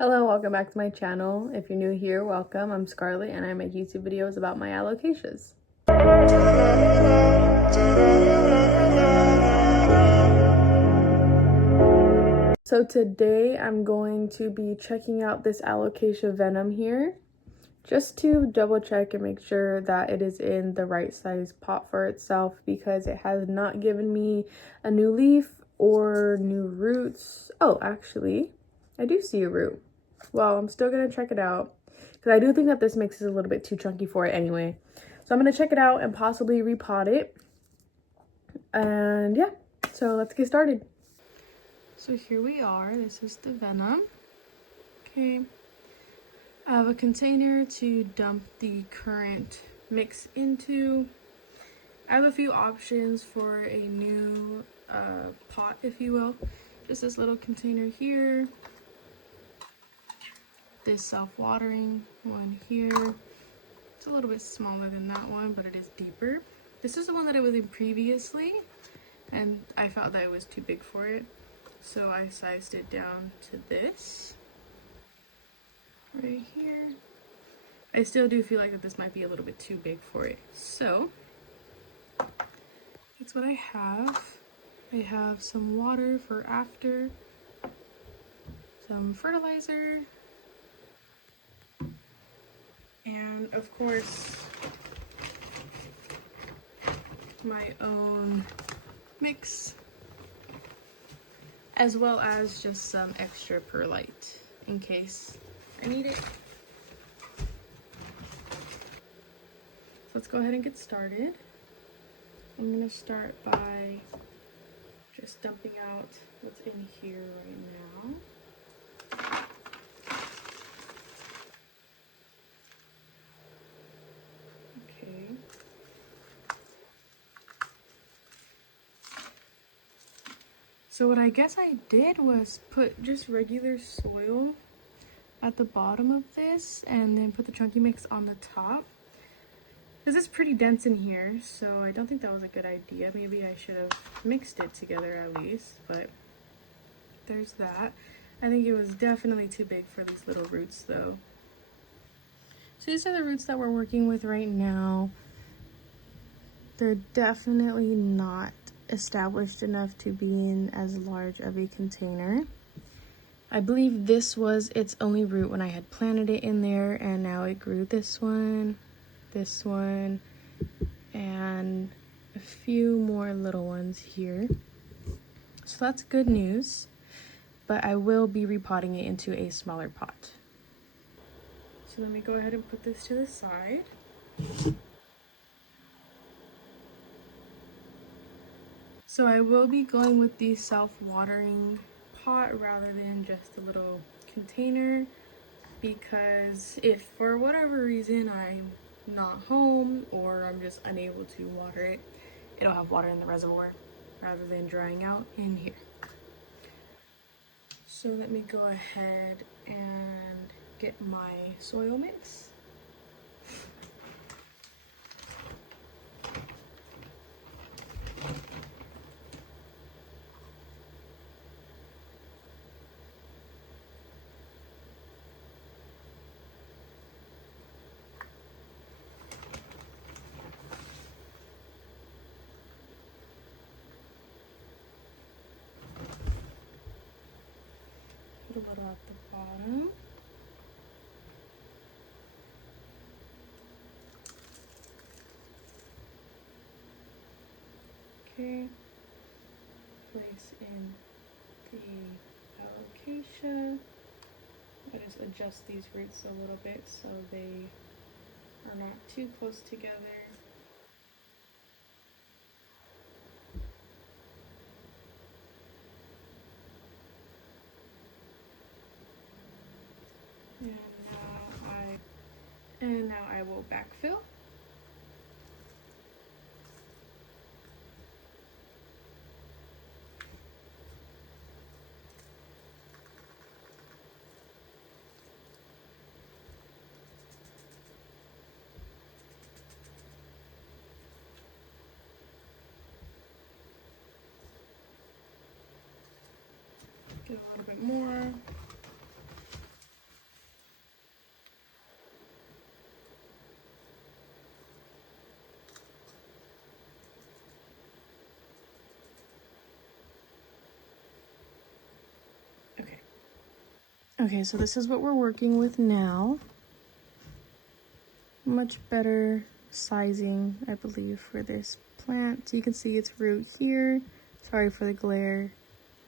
Hello, welcome back to my channel. If you're new here, welcome. I'm Scarlett and I make YouTube videos about my alocasias. So today I'm going to be checking out this alocasia venom here, just to double check and make sure that it is in the right size pot for itself, because it has not given me a new leaf or new roots. Oh, actually, I do see a root. Well, I'm still gonna check it out because I do think that this mix is a little bit too chunky for it anyway. So I'm gonna check it out and possibly repot it. And yeah, so let's get started. So here we are. This is the venom. Okay. I have a container to dump the current mix into. I have a few options for a new pot, if you will. Just this little container here. This self-watering one here. It's a little bit smaller than that one, but it is deeper. This is the one that I was in previously, and I felt that it was too big for it. So I sized it down to this right here. I still do feel like that this might be a little bit too big for it. So that's what I have. I have some water for after, some fertilizer, and of course my own mix, as well as just some extra perlite in case I need it. So let's go ahead and get started. I'm gonna start by just dumping out what's in here right now. Okay. So what I guess I did was put just regular soil at the bottom of this and then put the chunky mix on the top. This is pretty dense in here, so I don't think that was a good idea. Maybe I should have mixed it together at least, but there's that. I think it was definitely too big for these little roots though. So these are the roots that we're working with right now. They're definitely not established enough to be in as large of a container. I believe this was its only root when I had planted it in there, and now it grew this one, and a few more little ones here. So that's good news, but I will be repotting it into a smaller pot. So let me go ahead and put this to the side. So I will be going with the self-watering pot rather than just a little container, because if for whatever reason I'm not home or I'm just unable to water it, it'll have water in the reservoir rather than drying out in here. So let me go ahead and get my soil mix. Put a little at the bottom. Okay, place in the alocasia. I just adjust these roots a little bit so they are not too close together. And now I will backfill. Get a little bit more. Okay, so this is what we're working with now. Much better sizing, I believe, for this plant. So you can see its root here. Sorry for the glare.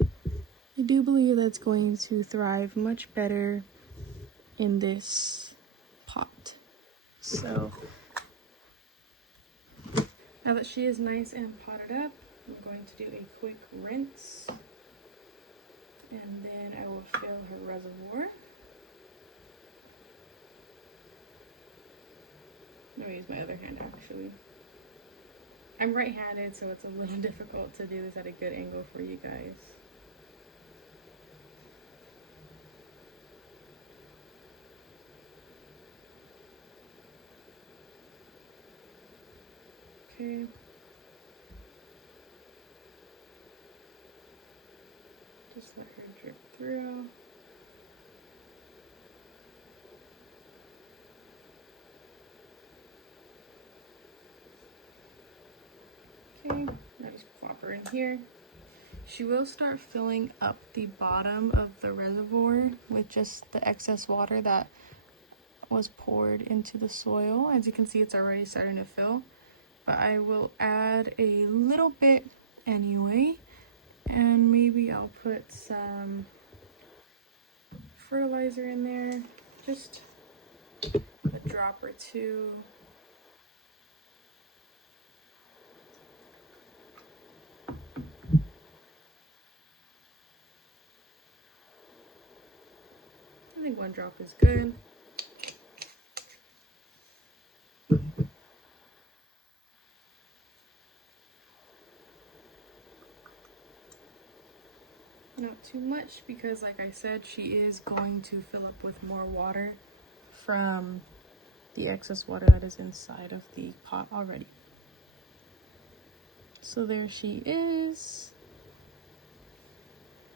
I do believe that's going to thrive much better in this pot. So now that she is nice and potted up, I'm going to do a quick rinse, and then I will fill her reservoir. Let me use my other hand actually. I'm right-handed, so it's a little difficult to do this at a good angle for you guys. Okay. Just let her drip through. Okay, now just plop her in here. She will start filling up the bottom of the reservoir with just the excess water that was poured into the soil. As you can see, it's already starting to fill, but I will add a little bit anyway, and maybe I'll put some fertilizer in there, just a drop or two. I think one drop is good. Not too much, because like I said, she is going to fill up with more water from the excess water that is inside of the pot already. So there she is.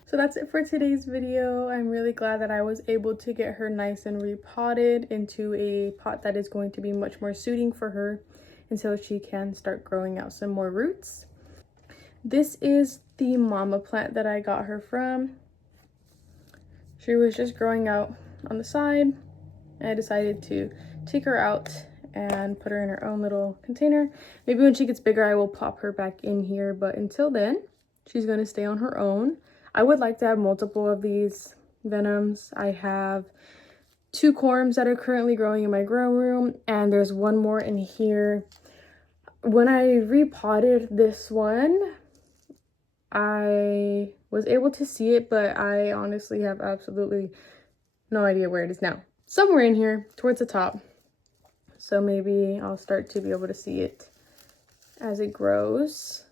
So that's it for today's video. I'm really glad that I was able to get her nice and repotted into a pot that is going to be much more suiting for her until she can start growing out some more roots. This is the mama plant that I got her from. She was just growing out on the side, and I decided to take her out and put her in her own little container. Maybe when she gets bigger, I will pop her back in here, but until then, she's going to stay on her own. I would like to have multiple of these venoms. I have 2 corms that are currently growing in my grow room, and there's one more in here. When I repotted this one, I was able to see it, but I honestly have absolutely no idea where it is now. Somewhere in here towards the top. So maybe I'll start to be able to see it as it grows.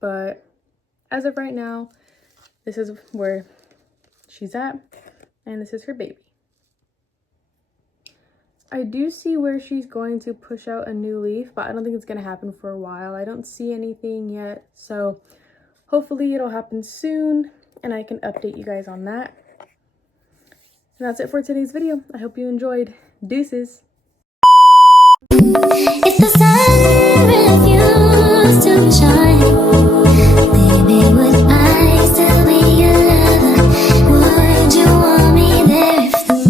But as of right now, this is where she's at, and this is her baby. I do see where she's going to push out a new leaf, but I don't think it's going to happen for a while. I don't see anything yet, so hopefully it'll happen soon, and I can update you guys on that. And that's it for today's video. I hope you enjoyed. Deuces! If the sun refused to shine